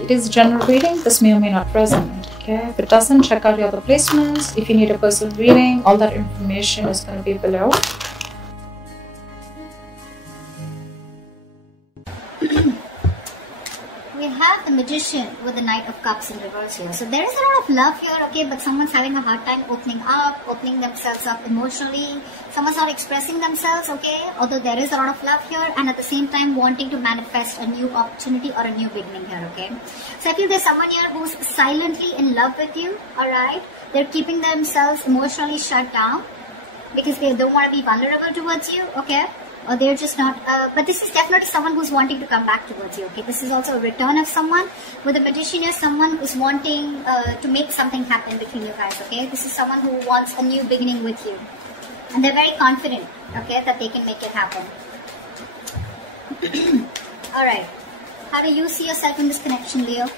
it is general reading. This may or may not resonate. Okay, if it doesn't, check out your other placements. If you need a personal reading, all that information is going to be below. We have the Magician with the Knight of Cups in reverse here. So there is a lot of love here, okay, but someone's having a hard time opening themselves up emotionally. Someone's not expressing themselves, okay, although there is a lot of love here, and at the same time wanting to manifest a new opportunity or a new beginning here, okay. So I feel there's someone here who's silently in love with you, alright. They're keeping themselves emotionally shut down because they don't want to be vulnerable towards you, okay. Or they're just not, but this is definitely someone who's wanting to come back towards you, okay. This is also a return of someone. With the Magician here, someone who's wanting to make something happen between you guys, okay. This is someone who wants a new beginning with you. And they're very confident, okay, that they can make it happen. Alright. How do you see yourself in this connection, Leo?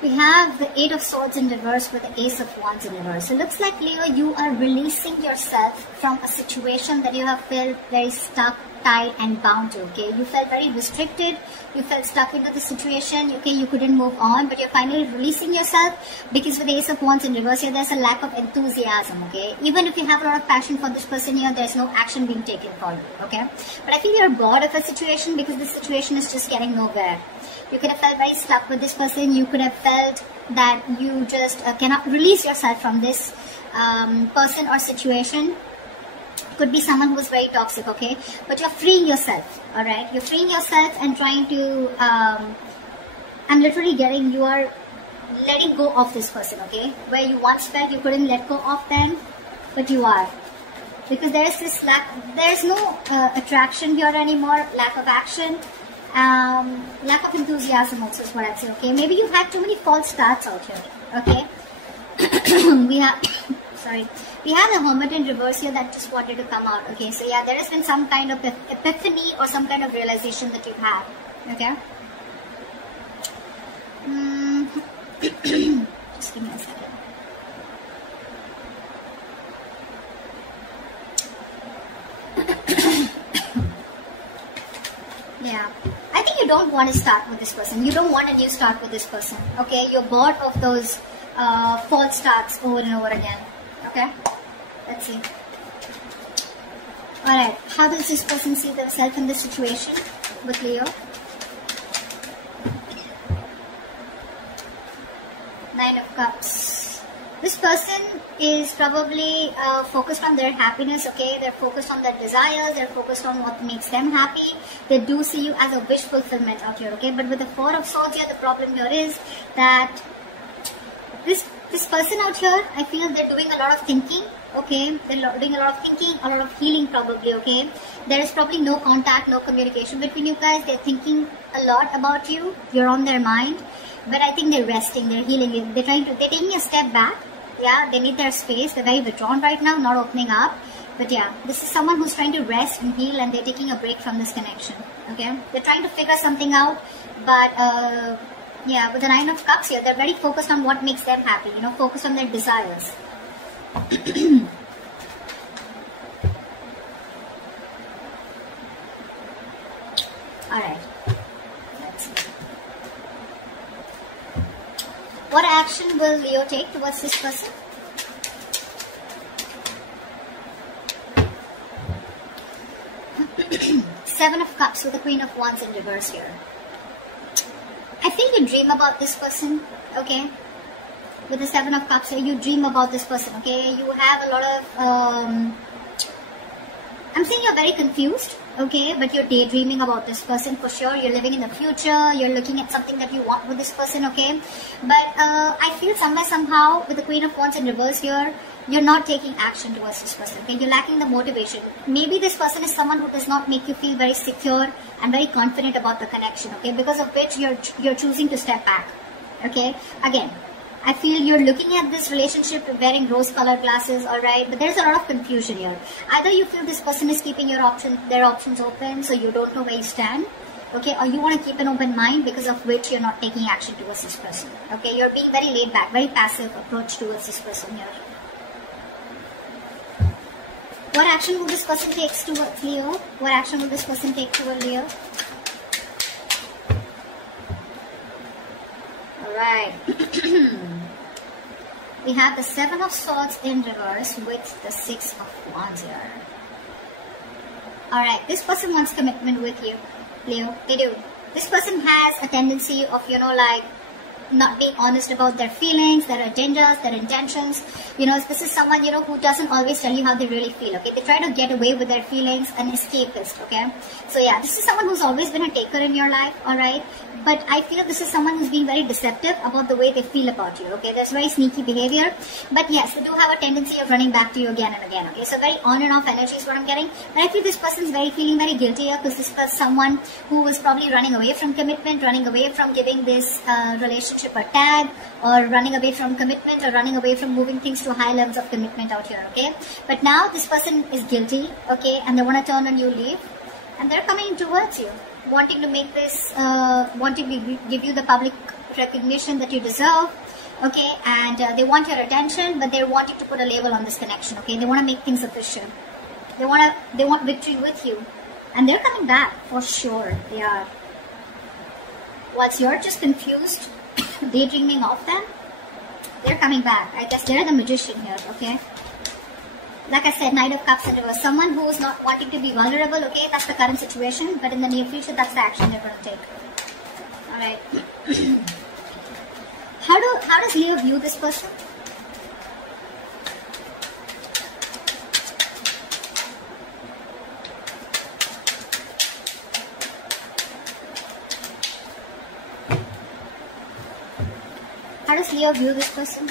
We have the Eight of Swords in reverse with the Ace of Wands in reverse. So it looks like, Leo, you are releasing yourself from a situation that you have felt very stuck, tied and bound to, okay. You felt very restricted, you felt stuck into the situation, okay, you couldn't move on, but you're finally releasing yourself because with the Ace of Wands in reverse here, there's a lack of enthusiasm, okay. Even if you have a lot of passion for this person here, there's no action being taken for you, okay. But I feel you're bored of a situation because the situation is just getting nowhere. You could have felt very stuck with this person. You could have felt that you just cannot release yourself from this person or situation. Could be someone who is very toxic, okay? But you're freeing yourself, alright? You're freeing yourself and trying to, I'm literally getting, you are letting go of this person, okay? Where you once felt you couldn't let go of them, but you are. Because there is this there's no attraction here anymore, lack of action. Lack of enthusiasm also is what I'd say, okay? Maybe you had too many false starts out here, okay? we have the Hermit in reverse here that just wanted to come out, okay? So yeah, there has been some kind of epiphany or some kind of realization that you've had, okay? Just give me a second. Yeah. I think you don't want to start with this person. You don't want a new start with this person. Okay, you're bored of those false starts over and over again. Okay, let's see. Alright, how does this person see themselves in this situation with Leo? Nine of Cups. This person is probably focused on their happiness, okay? They're focused on their desires, they're focused on what makes them happy. They do see you as a wish fulfillment out here, okay? But with the Four of Swords here, the problem here is that this person out here, I feel they're doing a lot of thinking, okay? They're doing a lot of thinking, a lot of healing probably, okay? There is probably no contact, no communication between you guys. They're thinking a lot about you. You're on their mind. But I think they're resting, they're healing, they're taking a step back. Yeah, they need their space. They're very withdrawn right now, not opening up. But yeah, this is someone who's trying to rest and heal, and they're taking a break from this connection. Okay, they're trying to figure something out. But yeah, with the Nine of Cups here, they're very focused on what makes them happy. You know, focused on their desires. All right. What action will Leo take towards this person? Seven of Cups with the Queen of Wands in reverse here. I think you dream about this person, okay? With the Seven of Cups here, you dream about this person, okay? You have a lot of, I'm saying you're very confused, okay? But you're daydreaming about this person for sure. You're living in the future. You're looking at something that you want with this person, okay? But I feel somehow, with the Queen of Wands in reverse here, you're not taking action towards this person, okay? You're lacking the motivation. Maybe this person is someone who does not make you feel very secure and very confident about the connection, okay? Because of which you're choosing to step back, okay? Again, I feel you're looking at this relationship wearing rose-colored glasses, alright? But there's a lot of confusion here. Either you feel this person is keeping their options open, so you don't know where you stand, okay? Or you want to keep an open mind, because of which you're not taking action towards this person, okay? You're being very laid back, very passive approach towards this person here. What action will this person take towards Leo? What action will this person take toward Leo? Alright. We have the Seven of Swords in reverse with the Six of Wands here. Alright, this person wants commitment with you, Leo. They do. This person has a tendency of, like, not being honest about their feelings, their agendas, their intentions. This is someone, who doesn't always tell you how they really feel, okay? They try to get away with their feelings, an escapist, okay? So yeah, this is someone who's always been a taker in your life, alright? But I feel this is someone who's being very deceptive about the way they feel about you, okay? There's very sneaky behavior. But yes, they do have a tendency of running back to you again and again, okay? So very on and off energy is what I'm getting. But I feel this person's feeling very guilty here, because this was someone who was probably running away from commitment, running away from giving this relationship a tag, or running away from commitment, or running away from moving things to high levels of commitment out here, okay? But now this person is guilty, okay? And they want to turn on you, leave. And they're coming towards you, wanting to make this, wanting to give you the public recognition that you deserve, okay? And they want your attention, but they want you to put a label on this connection, okay? They want to make things official. They want victory with you. And they're coming back, for sure, they are. Whilst you're just confused, daydreaming of them, they're coming back. I guess they're the magician here, okay? Like I said, Knight of Cups in reverse. Someone who is not wanting to be vulnerable, okay? That's the current situation. But in the near future, that's the action they're going to take. Alright. How does Leo view this person? How does Leo view this person?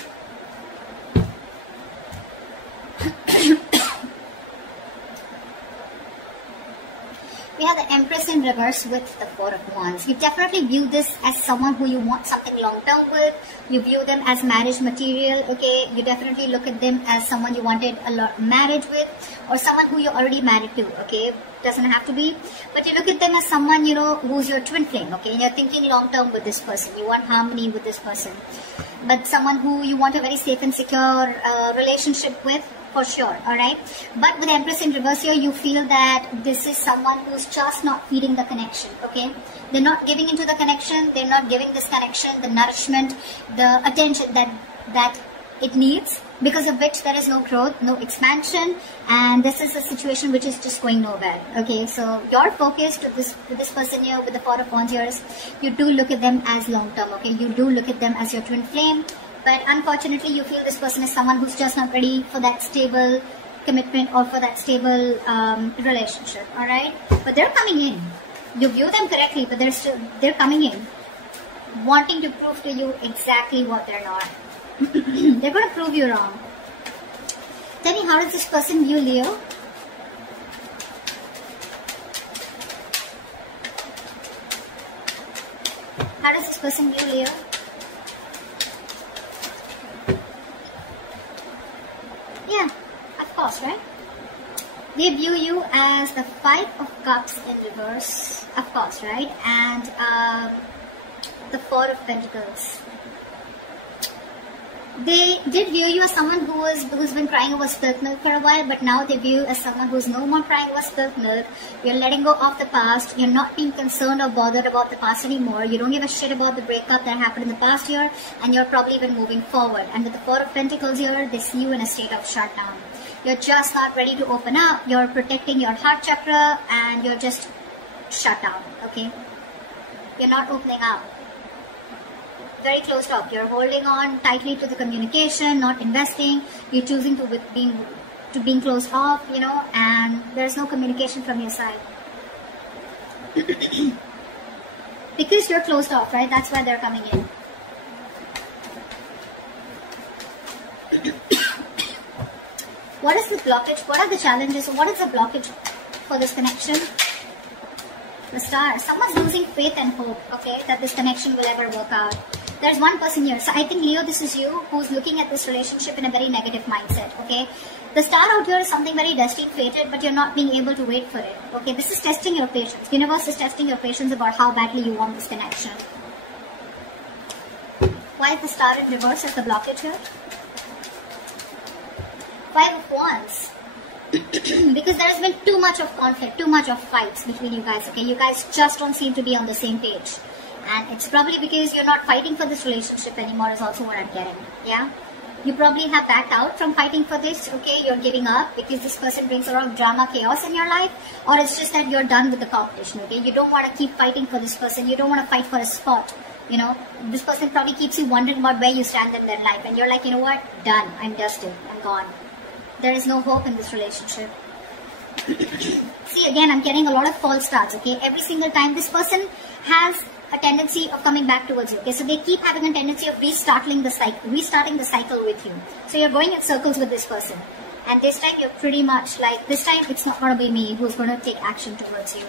We have the Empress in reverse with the Four of Wands. You definitely view this as someone who you want something long-term with. You view them as marriage material, okay? You definitely look at them as someone you wanted a lot marriage with, or someone who you're already married to, okay? Doesn't have to be. But you look at them as someone, who's your twin flame, okay? And you're thinking long-term with this person. You want harmony with this person. But someone who you want a very safe and secure relationship with, for sure, alright? But with Empress in reverse here, you feel that this is someone who's just not feeding the connection, okay? They're not giving into the connection, they're not giving this connection the nourishment, the attention that it needs, because of which there is no growth, no expansion, and this is a situation which is just going nowhere, okay? So your focus to this person here with the Four of Wands here is, you do look at them as long-term, okay? You do look at them as your twin flame. But unfortunately, you feel this person is someone who's just not ready for that stable commitment or for that stable relationship, alright? But they're coming in. You view them correctly, but they're coming in, wanting to prove to you exactly what they're not. They're going to prove you wrong. Tell me, how does this person view Leo? How does this person view Leo? Yeah, of course, right? They view you as the Five of Cups in reverse, of course, right? And the Four of Pentacles. They did view you as someone who's been crying over spilt milk for a while, but now they view you as someone who's no more crying over spilt milk. You're letting go of the past. You're not being concerned or bothered about the past anymore. You don't give a shit about the breakup that happened in the past year, and you're probably even moving forward. And with the Four of Pentacles here, they see you in a state of shutdown. You're just not ready to open up. You're protecting your heart chakra, and you're just shut down, okay? You're not opening up. Very closed off. You're holding on tightly to the communication, not investing. You're choosing to being closed off, and there's no communication from your side. Because you're closed off, right? That's why they're coming in. What is the blockage? What are the challenges? What is the blockage for this connection? The Star. Someone's losing faith and hope, okay, that this connection will ever work out. There's one person here. So I think, Leo, this is you who's looking at this relationship in a very negative mindset, okay? The Star out here is something very destined, fated, but you're not being able to wait for it, okay? This is testing your patience. Universe is testing your patience about how badly you want this connection. Why is the Star in reverse as the blockage here? Five of Wands. because there has been too much of conflict, too much of fights between you guys, okay? You guys just don't seem to be on the same page. And it's probably because you're not fighting for this relationship anymore is also what I'm getting, yeah? You probably have backed out from fighting for this, okay? You're giving up because this person brings a lot of drama, chaos in your life, or it's just that you're done with the competition, okay? You don't want to keep fighting for this person. You don't want to fight for a spot, you know? This person probably keeps you wondering about where you stand in their life, and you're like, you know what? Done. I'm dusted. I'm gone. There is no hope in this relationship. See, again, I'm getting a lot of false starts, okay? Every single time this person has a tendency of coming back towards you, okay? So they keep having a tendency of restarting the cycle with you. So you're going in circles with this person. And this time you're pretty much like, this time it's not going to be me who's going to take action towards you.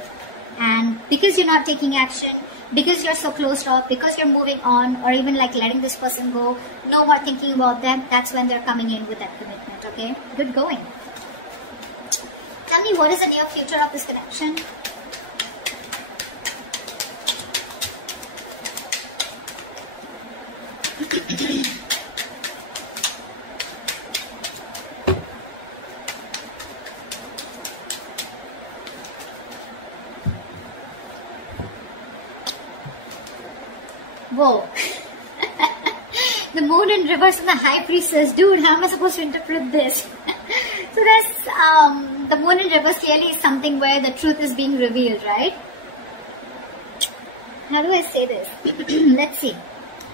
And because you're not taking action, because you're so closed off, because you're moving on, or even like letting this person go, no more thinking about them, that's when they're coming in with that commitment, okay? Good going. Tell me, what is the near future of this connection? Whoa. The moon in reverse and the high priestess. Dude, how am I supposed to interpret this? So that's, the moon in reverse clearly is something where the truth is being revealed, right? How do I say this? Let's see.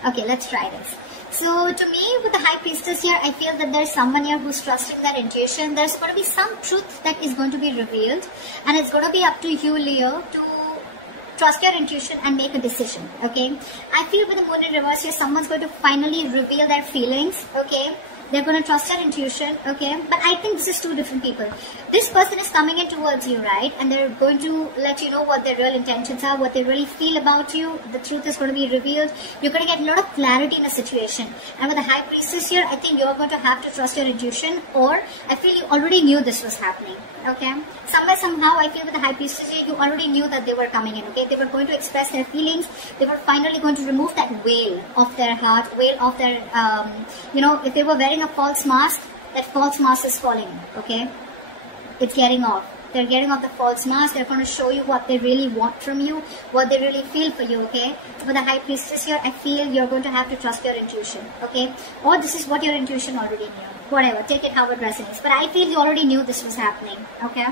Okay, let's try this. So to me, with the high priestess here, I feel that there's someone here who's trusting their intuition. There's going to be some truth that is going to be revealed, and it's going to be up to you, Leo, to trust your intuition and make a decision, okay? I feel with the moon in reverse here, someone's going to finally reveal their feelings, okay? They're going to trust their intuition, okay? But I think this is two different people. This person is coming in towards you, right? And they're going to let you know what their real intentions are, what they really feel about you. The truth is going to be revealed. You're going to get a lot of clarity in a situation. And with the high priestess here, I think you're going to have to trust your intuition, or I feel you already knew this was happening, okay? Somewhere, somehow, I feel with the high priestess here, you already knew that they were coming in, okay? They were going to express their feelings. They were finally going to remove that veil of their heart, veil of their, you know, if they were wearing a false mask, that false mask is falling, okay? It's getting off. They're getting off the false mask. They're going to show you what they really want from you, what they really feel for you, okay? For the high priestess here, I feel you're going to have to trust your intuition, okay? Or this is what your intuition already knew. Whatever, take it how it resonates. But I feel you already knew this was happening, okay?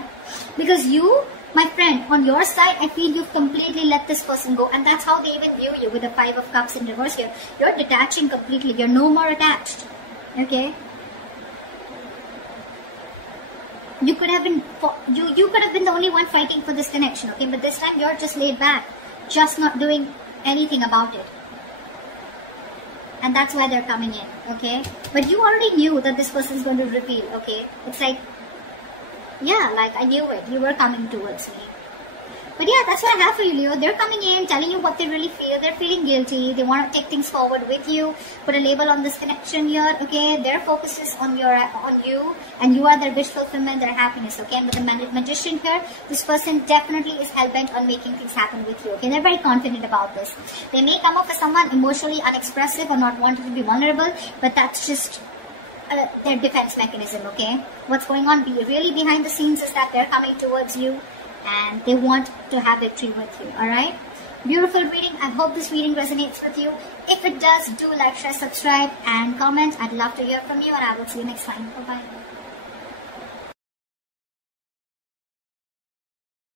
Because you, my friend, on your side, I feel you've completely let this person go. And that's how they even view you with the 5 of Cups in reverse here. You're detaching completely. You're no more attached, okay? You could have been you could have been the only one fighting for this connection, okay? But this time you're just laid back, just not doing anything about it. And that's why they're coming in, okay? But you already knew that this person is going to reveal, okay? It's like, yeah, like I knew it. You were coming towards me. But yeah, that's what I have for you, Leo. They're coming in, telling you what they really feel. They're feeling guilty. They want to take things forward with you. Put a label on this connection here, okay? Their focus is on you, and you are their wish fulfillment, their happiness, okay? And with the magician here, this person definitely is hell-bent on making things happen with you, okay? They're very confident about this. They may come off as someone emotionally unexpressive or not wanting to be vulnerable, but that's just their defense mechanism, okay? What's going on really behind the scenes is that they're coming towards you, and they want to have victory with you, alright? Beautiful reading. I hope this reading resonates with you. If it does, do like, share, subscribe, and comment. I'd love to hear from you, and I will see you next time. Bye-bye.